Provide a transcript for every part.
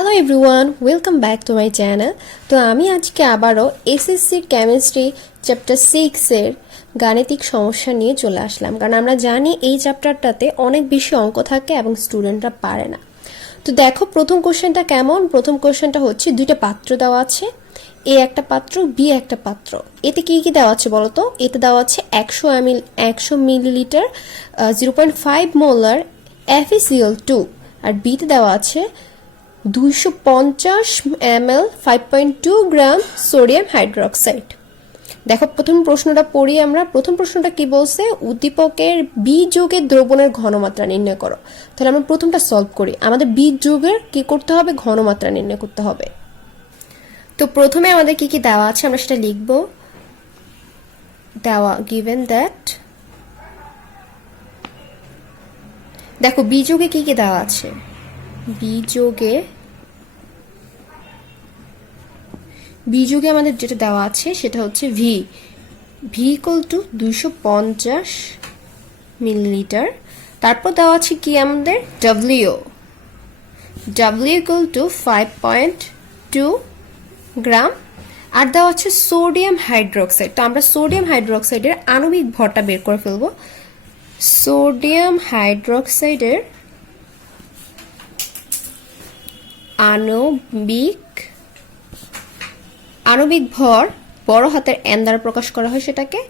Hello everyone, welcome back to my channel. তো আমি আজকে আবারও এসএসসি কেমিস্ট্রি চ্যাপ্টার 6-এর গাণিতিক সমস্যা নিয়ে চলে আসলাম, কারণ আমরা জানি এই চ্যাপ্টারটাতে অনেক বেশি অঙ্ক থাকে এবং স্টুডেন্টরা পারে না। তো দেখো প্রথম কোশ্চেনটা কেমন। প্রথম কোশ্চেনটা হচ্ছে দুইটা পাত্র দেওয়া আছে, এ একটা পাত্র, বি একটা পাত্র। এতে কি কি দেওয়া আছে বলো তো? এতে দেওয়া আছে 100 মিলিলিটার 0.5 মোলার FeCl2, আর বিতে দেওয়া আছে 250 ml 5.2 গ্রাম সোডিয়াম হাইড্রোক্সাইড। দেখো প্রথম প্রশ্নটা পড়ি আমরা। প্রথম প্রশ্নটা কি বলছে? উদ্দীপকের বি যৌগের দ্রবণের ঘনমাত্রা নির্ণয় করো। তাহলে আমরা প্রথমটা সলভ করি। আমাদের বি যৌগের কি করতে হবে? ঘনমাত্রা নির্ণয় করতে হবে। তো প্রথমে আমাদের কি কি দেওয়া আছে আমরা সেটা লিখব। দেওয়া গিভেন দ্যাট, দেখো বি যৌগে কি কি দেওয়া আছে। বি যৌগে আমাদের যেটা দেওয়া আছে সেটা হচ্ছে ভি ইকুয়াল টু 250 মিলিলিটার। তারপর দেওয়া আছে কি আমাদের ডাব্লিউ ইকুয়াল টু 5.2 গ্রাম। আর দেওয়া আছে সোডিয়াম হাইড্রোক্সাইড। তো আমরা সোডিয়াম হাইড্রোক্সাইডের আণবিক ভরটা বের করে ফেলবো। সোডিয়াম হাইড্রোক্সাইডের আণবিক ভর বড় হাতের এন দ্বারা প্রকাশ করা হয় সেটাকে।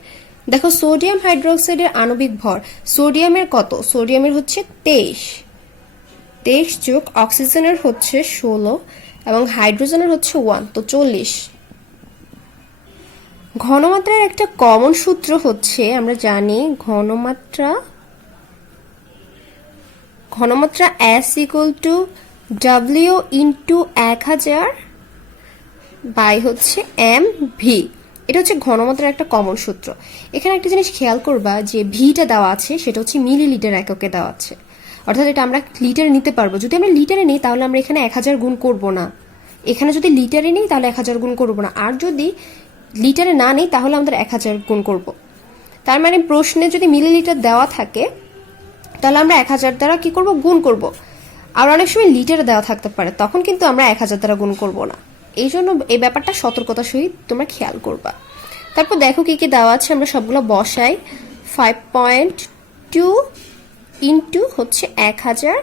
দেখো সোডিয়াম হাইড্রোক্সাইডের আণবিক ভর, সোডিয়ামের কত? সোডিয়ামের হচ্ছে 23 যোগ অক্সিজেনের হচ্ছে 16 এবং হাইড্রোজেনের হচ্ছে 1, তো 40। ঘনমাত্রার একটা কমন সূত্র হচ্ছে, আমরা জানি ঘনমাত্রা S equal to W into 1000 by হচ্ছে mv। এটা হচ্ছে ঘনমাত্রার একটা কমন সূত্র। এখানে একটা জিনিস খেয়াল করবা যে ভিটা দেওয়া আছে সেটা হচ্ছে মিলিলিটার এককে দেওয়া আছে, অর্থাৎ এটা আমরা লিটারে নিতে পারবো। যদি আমরা লিটারে নিই তাহলে আমরা এখানে 1000 গুণ করব না। এখানে যদি লিটারে নিই তাহলে 1000 গুণ করব না, আর যদি লিটারে না নিই তাহলে আমাদের 1000 গুণ করব। তার মানে প্রশ্নে যদি মিলিলিটার দেওয়া থাকে তাহলে আমরা 1000 দ্বারা কি করব? গুণ করব। আর অনেক সময় লিটারে দেওয়া থাকতে পারে, তখন কিন্তু আমরা 1000 দ্বারা গুণ করব না। এই জন্য এই ব্যাপারটা সতর্কতার সহিত তোমরা খেয়াল করবা। তারপর দেখো কি কি দেওয়া আছে, আমরা সবগুলো বসাই। 5.2 ইন্টু হচ্ছে 1000,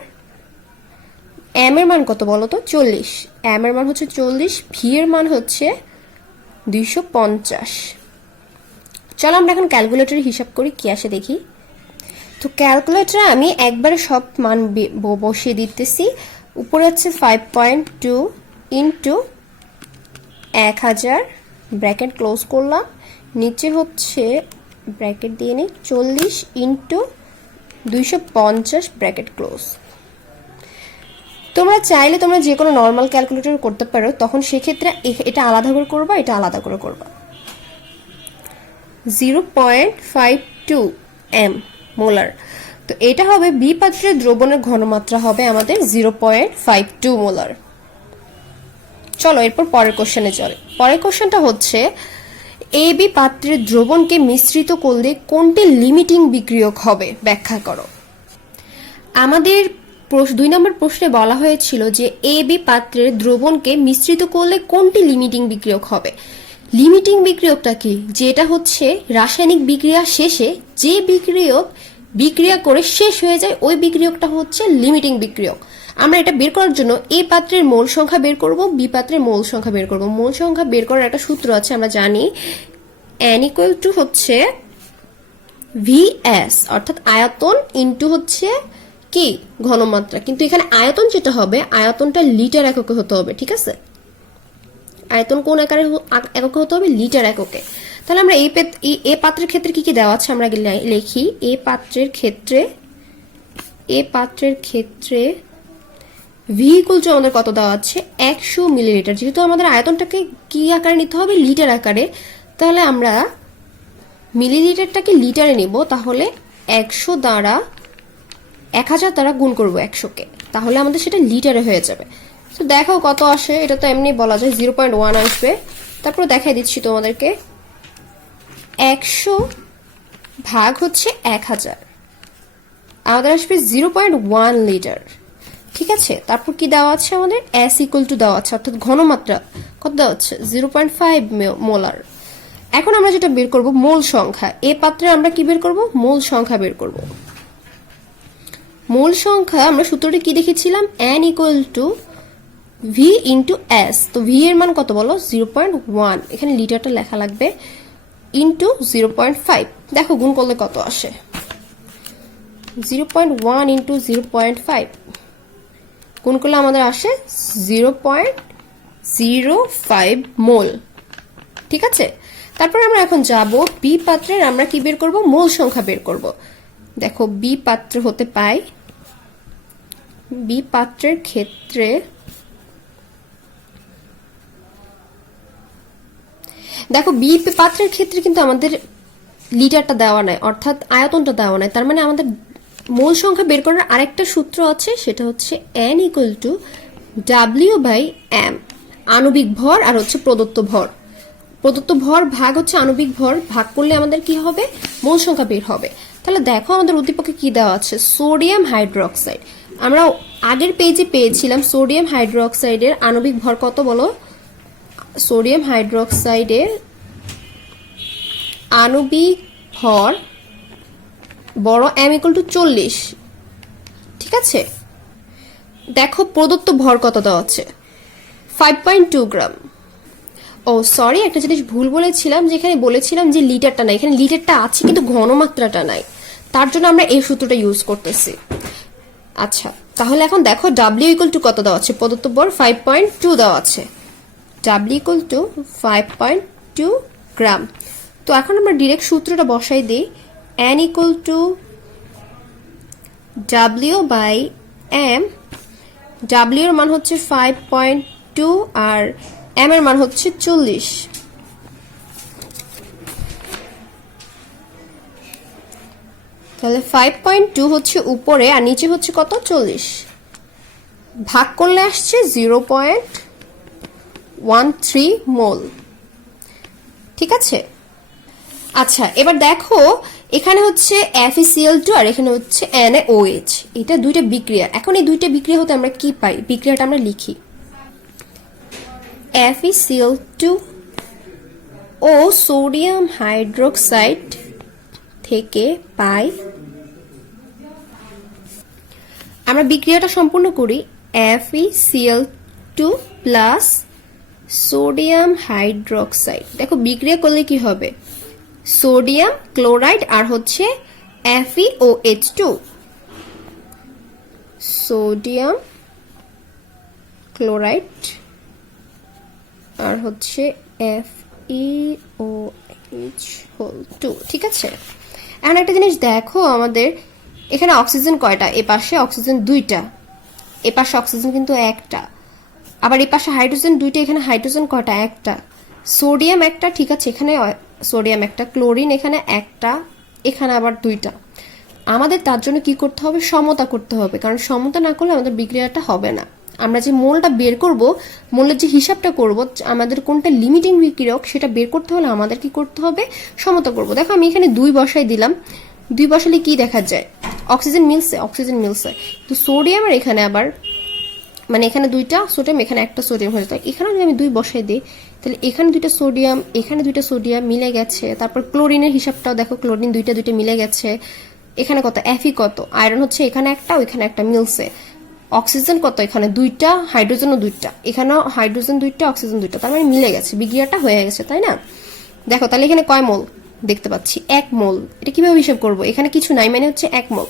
এম এর মান কত বলো তো? 40। এম এর মান হচ্ছে 40, ভি এর মান হচ্ছে 250। চলো আমরা এখন ক্যালকুলেটরে হিসাব করি কি আসে দেখি। তো ক্যালকুলেটরে আমি একবারে সব মান বসিয়ে দিতেছি। উপরে হচ্ছে 5.2 ইন্টু 1000 ব্র্যাকেট ক্লোজ করলাম, নিচে হচ্ছে ব্র্যাকেট দিয়ে নিই 40 ইন্টু 250 ব্র্যাকেট ক্লোজ। তোমরা চাইলে তোমরা যে কোনো নর্মাল ক্যালকুলেটর করতে পারো, তখন সেক্ষেত্রে এটা আলাদা করে করবা, এটা আলাদা করে করবা। 0.52 m মোলার। তো এটা হবে বি পাত্রের দ্রবণের ঘনমাত্রা হবে আমাদের 0.52 মোলার। চলো এরপর পরের কোশ্চেনে চলে। পরের কোশ্চেনটা হচ্ছে এ বি পাত্রের দ্রবণকে মিশ্রিত করলে কোনটি লিমিটিং বিক্রিয়ক হবে ব্যাখ্যা করো। আমাদের 2 নম্বর প্রশ্নে বলা হয়েছিল যে এ বি পাত্রের দ্রবণকে মিশ্রিত করলে কোনটি লিমিটিং বিক্রিয়ক হবে। লিমিটিং বিক্রিয়কটা কি? যেটা হচ্ছে রাসায়নিক বিক্রিয়া শেষে যে বিক্রিয়া করে শেষ হয়ে যায়, ওই বিক্রিয়কটা হচ্ছে লিমিটিং বিক্রিয়ক। আমরা এটা বের করার জন্য এ পাত্রের মোল সংখ্যা বের করব, বি পাত্রের মোল সংখ্যা বের করব। মোল সংখ্যা বের করার একটা সূত্র আছে, আমরা জানি n ইকুয়াল টু হচ্ছে VS, অর্থাৎ আয়তন ইন্টু হচ্ছে কি ঘনমাত্রা। কিন্তু এখানে আয়তন যেটা হবে, আয়তনটা লিটার এককে হতে হবে, ঠিক আছে? আয়তন কোন এককে হতে হবে? লিটার এককে। তাহলে আমরা এ পাত্রের ক্ষেত্রে কি কি দেওয়া আছে আমরা লিখি। এ পাত্রের ক্ষেত্রে ভি ইকুয়াল টু আমাদের কত দেওয়া আছে? 100 মিলিলিটার। যেহেতু আমাদের আয়তনটাকে কি আকারে নিতে হবে? লিটার আকারে। তাহলে আমরা মিলিলিটারটাকে লিটারে নিব, তাহলে 100 দ্বারা 1000 দ্বারা গুণ করব 100-কে, তাহলে আমাদের সেটা লিটারে হয়ে যাবে। তো দেখো কত আসে। এটা তো এমনি বলা যায় 0.1 আসবে। তারপর দেখাই দিচ্ছি তোমাদেরকে। 100 ভাগ হচ্ছে 1000, আমাদের আসবে 0.1 লিটার। ঠিক আছে, তারপর কি দেওয়া আছে আমাদের S ইকুয়াল টু দেওয়া আছে, অর্থাৎ ঘনমাত্রা কত দেওয়া আছে 0.5 মোলার। এখন আমরা যেটা বের করব মোল সংখ্যা, এই পাত্রে আমরা কি বের করব মোল সংখ্যা বের করব। মোল সংখ্যা আমরা সূত্রটি কি দেখেছিলাম N equal to V into S, তো V এর মান কত বলো 0.1, এখানে লিটারটা লেখা লাগবে, ইন্টু 0.5, দেখো গুণ করলে কত আসে 0.1 ইন্টু 0.5, গুণ করলে আমাদের আসে 0.05 মোল। ঠিক আছে, তারপর আমরা এখন যাব বি পাত্রের, আমরা কি বের করব মোল সংখ্যা বের করব। দেখো বি পাত্র হতে পাই, বি পাত্রের ক্ষেত্রে দেখো বি পাত্রের ক্ষেত্রে কিন্তু আমাদের লিটারটা দেওয়া নাই, অর্থাৎ আয়তনটা দেওয়া নাই, তার মানে আমাদের মোল সংখ্যা বের করার আরেকটা সূত্র আছে, সেটা হচ্ছে N ইকুয়াল টু W/M, আণবিক ভর আর হচ্ছে প্রদত্ত ভর। প্রদত্ত ভর ভাগ হচ্ছে আণবিক ভর, ভাগ করলে আমাদের কি হবে মোল সংখ্যা বের হবে। তাহলে দেখো আমাদের উদ্দীপকে কি দেওয়া আছে সোডিয়াম হাইড্রোক্সাইড, আমরা আগের পেজে পেয়েছিলাম সোডিয়াম হাইড্রোক্সাইডের আণবিক ভর কত বলো, সোডিয়াম হাইড্রোক্সাইডের আণবিক ভর বড় M ইকুয়াল টু 40। ঠিক আছে, দেখো প্রদত্ত ভর কত দেওয়া আছে 5.2 গ্রাম। ও সরি, একটা জিনিস ভুল বলেছিলাম, যেখানে বলেছিলাম যে লিটারটা নাই, এখানে লিটারটা আছে কিন্তু ঘনমাত্রাটা নাই, তার জন্য আমরা এই সূত্রটা ইউজ করতেছি। আচ্ছা, তাহলে এখন দেখো W ইকুয়াল টু কত দেওয়া আছে, প্রদত্ত ভর 5.2 দেওয়া আছে, W ইকুয়াল টু 5.2 গ্রাম। তো এখন আমরা ডিরেক্ট সূত্রটা বসাই দিই, N equal to W/M, W এর মান হচ্ছে 5.2 আর M এর মান হচ্ছে 40। তাহলে 5.2 হচ্ছে উপরে আর নিচে হচ্ছে কত 40, ভাগ করলে আসছে 0.13 মোল। ঠিক আছে, আচ্ছা এবার দেখো এখানে হচ্ছে FeCl2 আর এখানে হচ্ছে NaOH, এটা দুইটা বিক্রিয়া। এখন এই দুইটা বিক্রিয়া হতে আমরা কি পাই, বিক্রিয়াটা আমরা লিখি, FeCl2 ও সোডিয়াম হাইড্রোক্সাইড থেকে পাই, আমরা বিক্রিয়াটা সম্পূর্ণ করি, FeCl2 প্লাস সোডিয়াম হাইড্রোক্সাইড। দেখো বিক্রিয়া করলে কি হবে সোডিয়াম ক্লোরাইড আর হচ্ছে FeOH2, সোডিয়াম ক্লোরাইড আর হচ্ছে FeOH2। ঠিক আছে, এখন একটা জিনিস দেখো আমাদের এখানে অক্সিজেন কয়টা, এ পাশে অক্সিজেন দুইটা, এ পাশে অক্সিজেন কিন্তু একটা, আবার এই পাশে হাইড্রোজেন দুইটা, এখানে হাইড্রোজেন কয়টা একটা, সোডিয়াম একটা, ঠিক আছে এখানে সোডিয়াম একটা, ক্লোরিন এখানে একটা, এখানে আবার দুইটা। আমাদের তার জন্য কি করতে হবে সমতা করতে হবে, কারণ সমতা না করলে আমাদের বিক্রিয়াটা হবে না। আমরা যে মোলটা বের করব, মোলের যে হিসাবটা করব, আমাদের কোনটা লিমিটিং বিক্রিয়ক সেটা বের করতে হলে আমাদের কি করতে হবে সমতা করব। দেখো আমি এখানে 2 বসাই দিলাম, 2 বসালে কি দেখা যায় অক্সিজেন মিলছে, অক্সিজেন মিলছে, তো সোডিয়ামের এখানে আবার মানে এখানে দুইটা সোডিয়াম এখানে একটা সোডিয়াম হয়ে যায়, এখানে যদি আমি 2 বসাই দিই তাহলে এখানে দুইটা সোডিয়াম এখানে দুইটা সোডিয়াম মিলে গেছে। তারপর ক্লোরিনের হিসাবটাও দেখো, ক্লোরিন দুইটা মিলে গেছে, এখানে কত Fe কত, আয়রন হচ্ছে এখানে একটা ওইখানে একটা মিলছে, অক্সিজেন কত এখানে দুইটা, হাইড্রোজেনও দুইটা, এখানেও হাইড্রোজেন দুইটা অক্সিজেন দুইটা, তার মানে মিলে গেছে, বিক্রিয়াটা হয়ে গেছে, তাই না। দেখো তাহলে এখানে কয় মোল দেখতে পাচ্ছি 1 মোল। এটা কিভাবে হিসাব করব, এখানে কিছু নাই মানে হচ্ছে 1 মোল,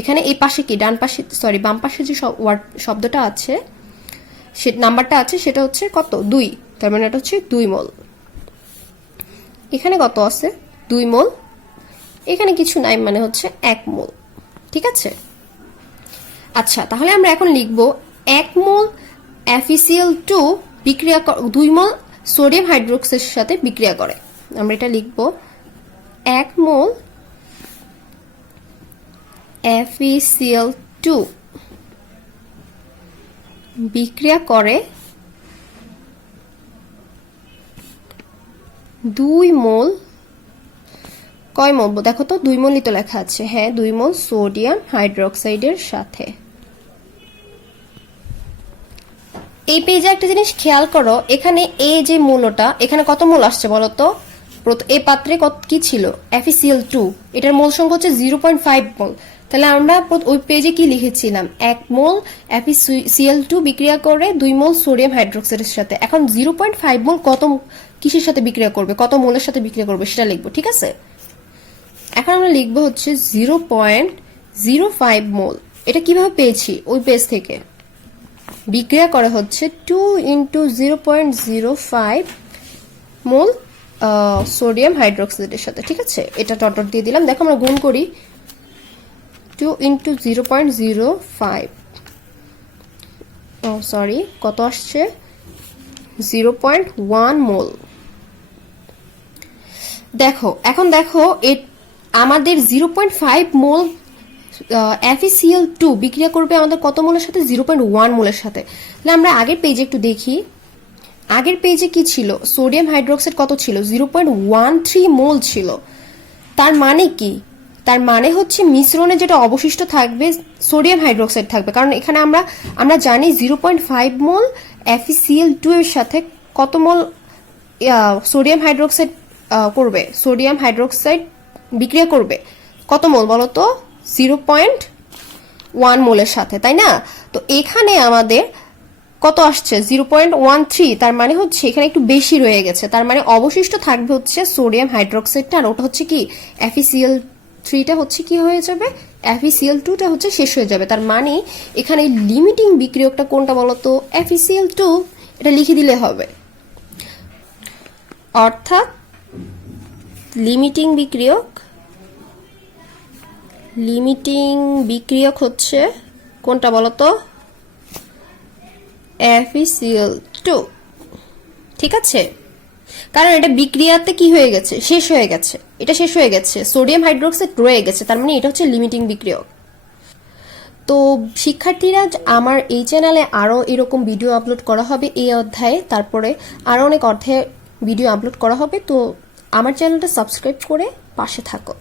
এখানে এই পাশে কি ডান পাশে সরি বাম পাশে যে শব্দটা আছে সে নাম্বারটা আছে সেটা হচ্ছে কত 2, তার মানে এটা হচ্ছে 2 মোল। এখানে কত আছে 2 মোল, এখানে কিছু নাই মানে হচ্ছে 1 মোল। ঠিক আছে, আচ্ছা তাহলে আমরা এখন লিখব 1 মোল FeCl2 বিক্রিয়া 2 মোল সোডিয়াম হাইড্রোক্সাইডের সাথে বিক্রিয়া করে, আমরা এটা লিখব 1 মোল FeCl2 বিক্রিয়া করে 2 মোল, কয় মোল দেখো তো 2 মোলই তো লেখা আছে, হ্যাঁ 2 মোল সোডিয়াম হাইড্রোক্সাইডের সাথে। এই পেজে একটা জিনিস খেয়াল করো, এখানে এই যে মূলটা, এখানে কত মোল আসছে বলো তো? এই পাত্রে কত কি ছিল? FeCl2, এটার মোল সংখ্যা হচ্ছে 0.5 মোল। তাহলে আমরা ওই পেজে কি লিখেছিলাম? 1 মোল FeCl2 বিক্রিয়া করে 2 মোল সোডিয়াম হাইড্রোক্সাইডের সাথে। এখন 0.5 মোল কত কিসের সাথে বিক্রিয়া করবে, কত মোলের সাথে বিক্রিয়া করবে সেটা লিখবো, ঠিক আছে? এখন আমরা লিখবো হচ্ছে 0.05 মোল। এটা কিভাবে পেয়েছি? ওই পেজ থেকে বিক্রিয়া করা হচ্ছে 2 ইন্টু 0.05 মোল সোডিয়াম হাইড্রোক্সাইডের সাথে, ঠিক আছে? এটা ডট দিয়ে দিলাম। দেখো আমরা গুণ করি, 2 ইন্টু 0.05, সরি কত আসছে? 0.1 মোল। দেখো এখন দেখো আমাদের 0.5 মোল FeCl2 বিক্রিয়া করবে আমাদের কত মোলের সাথে? 0.1 মোলের সাথে। তাহলে আমরা আগের পেজে একটু দেখি, আগের পেজে কি ছিল? সোডিয়াম হাইড্রোক্সাইড কত ছিল? 0.13 মোল ছিল। তার মানে কি? তার মানে হচ্ছে মিশ্রণে যেটা অবশিষ্ট থাকবে সোডিয়াম হাইড্রোক্সাইড থাকবে, কারণ এখানে আমরা জানি 0.5 মোল FeCl2 এর সাথে কত মোল সোডিয়াম হাইড্রোক্সাইড করবে, সোডিয়াম হাইড্রোক্সাইড বিক্রিয়া করবে কত মোল বলো তো? 0.1 মোলের সাথে, তাই না? তো এখানে আমাদের কত আসছে? 0.13। তার মানে হচ্ছে এখানে একটু বেশি রয়ে গেছে, তার মানে অবশিষ্ট থাকবে হচ্ছে সোডিয়াম হাইড্রোক্সাইডটা, আর ওটা হচ্ছে কি FeCl3টা হচ্ছে কি হয়ে যাবে? FeCl2টা হচ্ছে শেষ হয়ে যাবে। তার মানে এখানে লিমিটিং বিক্রিয়কটা কোনটা বলতো? FeCl2, এটা লিখে দিলে হবে। অর্থাৎ লিমিটিং বিক্রিয়ক হচ্ছে কোনটা বলতো? FeCl2, ঠিক আছে? কারণ এটা বিক্রিয়াতে কি হয়ে গেছে? শেষ হয়ে গেছে, এটা শেষ হয়ে গেছে, সোডিয়াম হাইড্রোক্সাইড রয়ে গেছে, তার মানে এটা হচ্ছে লিমিটিং বিক্রিয়ক। তো শিক্ষার্থীরা, আমার এই চ্যানেলে আরও এরকম ভিডিও আপলোড করা হবে এই অধ্যায়ে, তারপরে আরও অনেক অধ্যায়ে ভিডিও আপলোড করা হবে। তো আমার চ্যানেলটা সাবস্ক্রাইব করে পাশে থাকো।